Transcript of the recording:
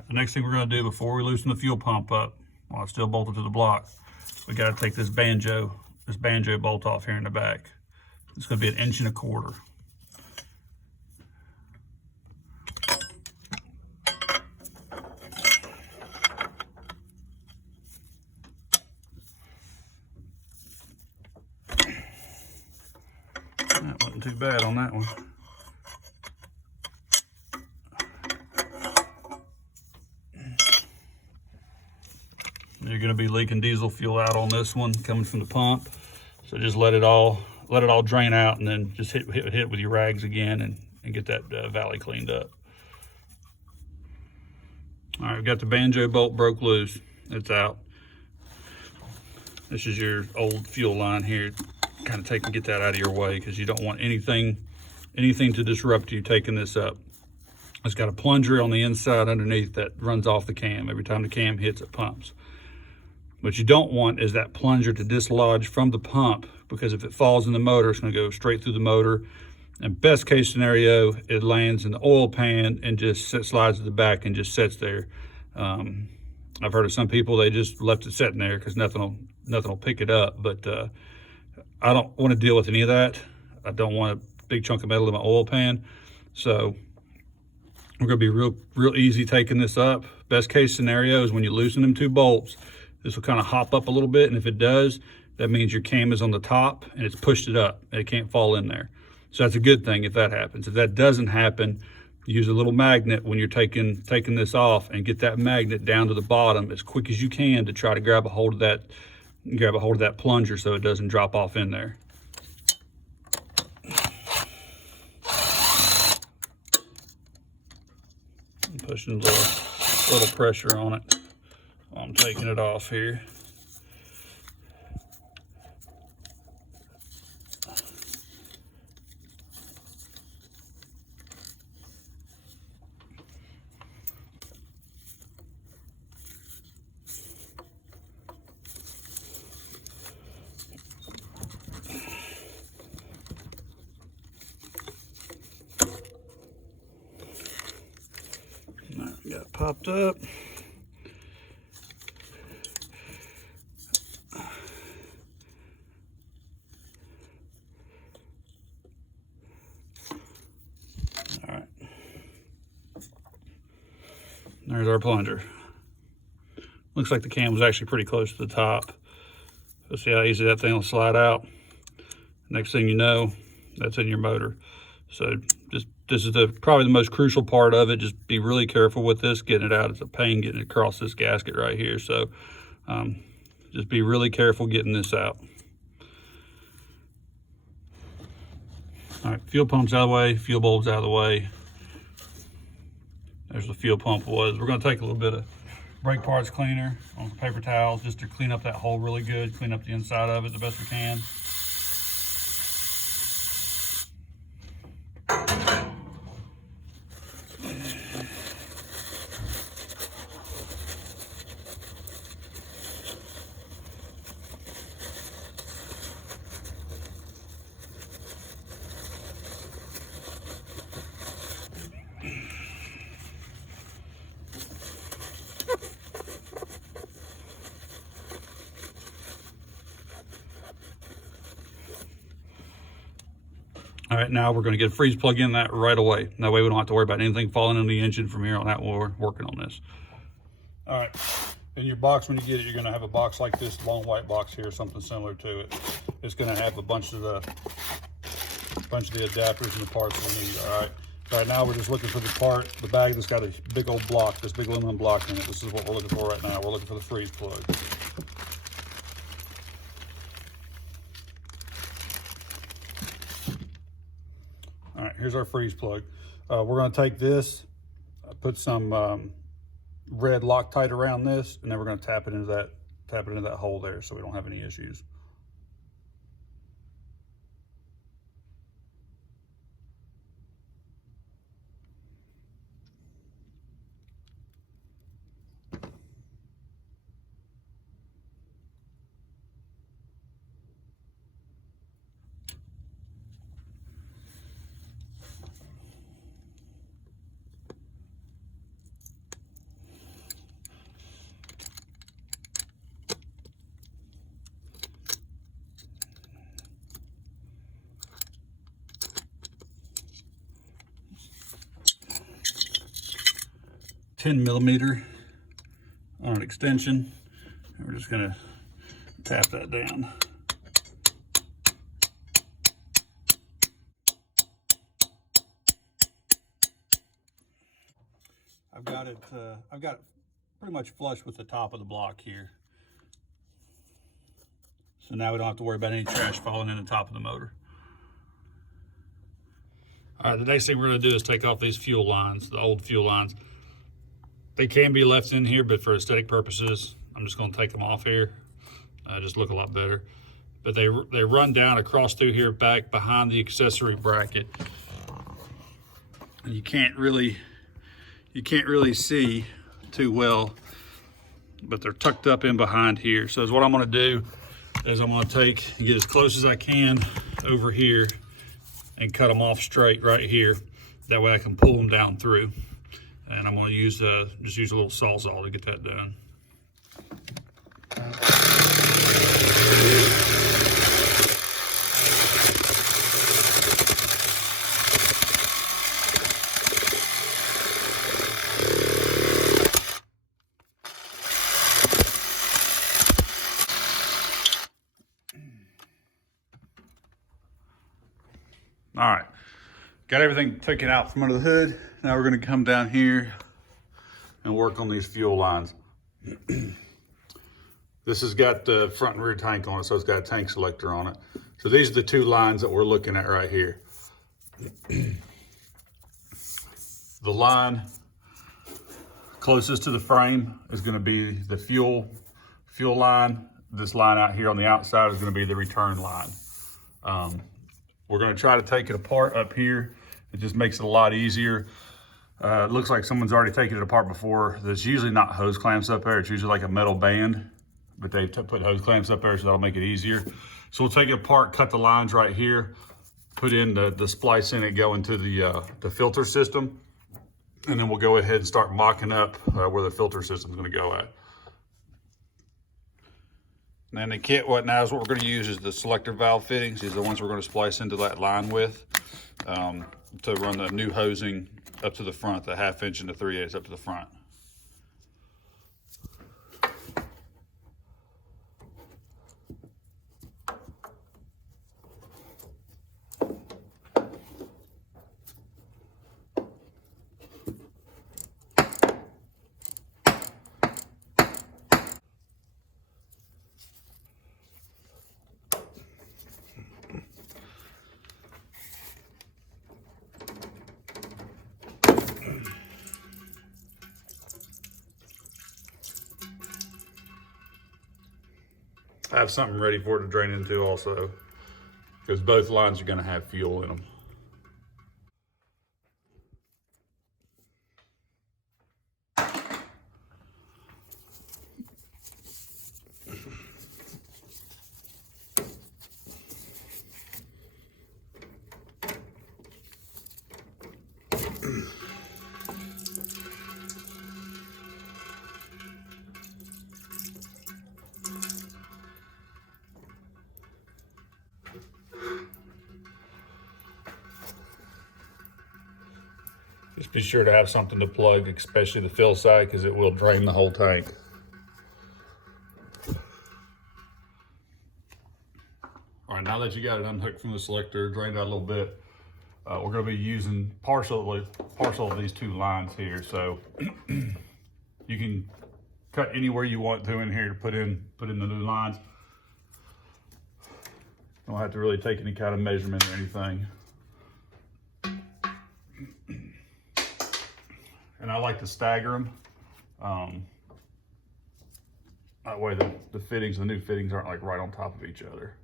right, the next thing we're going to do before we loosen the fuel pump up, while it's still bolted to the block, we got to take this banjo bolt off here in the back. It's going to be 1.25 inches. That wasn't too bad on that one. You're going to be leaking diesel fuel out on this one coming from the pump, so just let it all drain out, and then just hit with your rags again and get that valley cleaned up. All right, we've got the banjo bolt broke loose. It's out. This is your old fuel line here. Kind of get that out of your way, because you don't want anything to disrupt you taking this up. It's got a plunger on the inside underneath that runs off the cam. Every time the cam hits, it pumps. What you don't want is that plunger to dislodge from the pump, because if it falls in the motor, it's going to go straight through the motor. And best case scenario, it lands in the oil pan and just slides to the back and just sits there. I've heard of some people, they just left it sitting there because nothing will pick it up. But I don't want to deal with any of that. I don't want a big chunk of metal in my oil pan. So we're going to be real easy taking this up. Best case scenario is when you loosen them 2 bolts, this will kind of hop up a little bit, and if it does, that means your cam is on the top and it's pushed it up and it can't fall in there. So that's a good thing if that happens. If that doesn't happen, use a little magnet when you're taking this off, and get that magnet down to the bottom as quick as you can to try to grab a hold of that plunger so it doesn't drop off in there. I'm pushing a little pressure on it while I'm taking it off here. Got it popped up. All right. There's our plunger. Looks like the cam was actually pretty close to the top. Let's see how easy that thing will slide out. Next thing you know, that's in your motor. So this is probably the most crucial part of it. Just be really careful with this. Getting it out, it's a pain getting it across this gasket right here. So just be really careful getting this out. All right, fuel pump's out of the way, fuel bulb's out of the way. There's the fuel pump was. We're gonna take a little bit of brake parts cleaner on some paper towels just to clean up that hole really good, clean up the inside of it the best we can. All right, now we're going to get a freeze plug in that right away. That way we don't have to worry about anything falling in the engine from here on out while we're working on this. All right, in your box, when you get it, you're going to have a box like this, long white box here, something similar to it. It's going to have a bunch of the adapters and the parts we need. All right. Right now we're just looking for the bag that's got a big old block, this big aluminum block in it. This is what we're looking for right now. We're looking for the freeze plug. All right, here's our freeze plug. We're going to take this, put some red Loctite around this, and then we're going to tap it into that hole there so we don't have any issues. 10 millimeter on an extension. And we're just gonna tap that down. I've got it pretty much flush with the top of the block here. So now we don't have to worry about any trash falling in the top of the motor. All right, the next thing we're gonna do is take off these fuel lines, the old fuel lines. They can be left in here, but for aesthetic purposes, I'm just gonna take them off here. Just look a lot better. But they run down across through here, back behind the accessory bracket. And you can't really see too well, but they're tucked up in behind here. So what I'm gonna do is I'm gonna take and get as close as I can over here and cut them off straight right here. That way I can pull them down through. And I'm gonna use just use a little Sawzall to get that done. All right, got everything taken out from under the hood. Now we're gonna come down here and work on these fuel lines. This has got the front and rear tank on it, so it's got a tank selector on it. So these are the two lines that we're looking at right here. The line closest to the frame is gonna be the fuel line. This line out here on the outside is gonna be the return line. We're gonna try to take it apart up here. It just makes it a lot easier. It looks like someone's already taken it apart before. There's usually not hose clamps up there. It's usually like a metal band, but they put hose clamps up there, so that'll make it easier. So we'll take it apart, cut the lines right here, put in the splice in it, go into the filter system, and then we'll go ahead and start mocking up where the filter system's gonna go at. And then the kit, what we're gonna use is the selector valve fittings. These are the ones we're gonna splice into that line with to run the new hosing up to the front, the 1/2 inch and the 3/8 up to the front. I have something ready for it to drain into also, because both lines are gonna have fuel in them. Just be sure to have something to plug, especially the fill side, because it will drain the whole tank. All right, now that you got it unhooked from the selector, drained out a little bit, we're going to be using partial of these two lines here. So you can cut anywhere you want to in here to put in the new lines. Don't have to really take any kind of measurement or anything. And I like to stagger them. That way the fittings, the new fittings aren't like right on top of each other.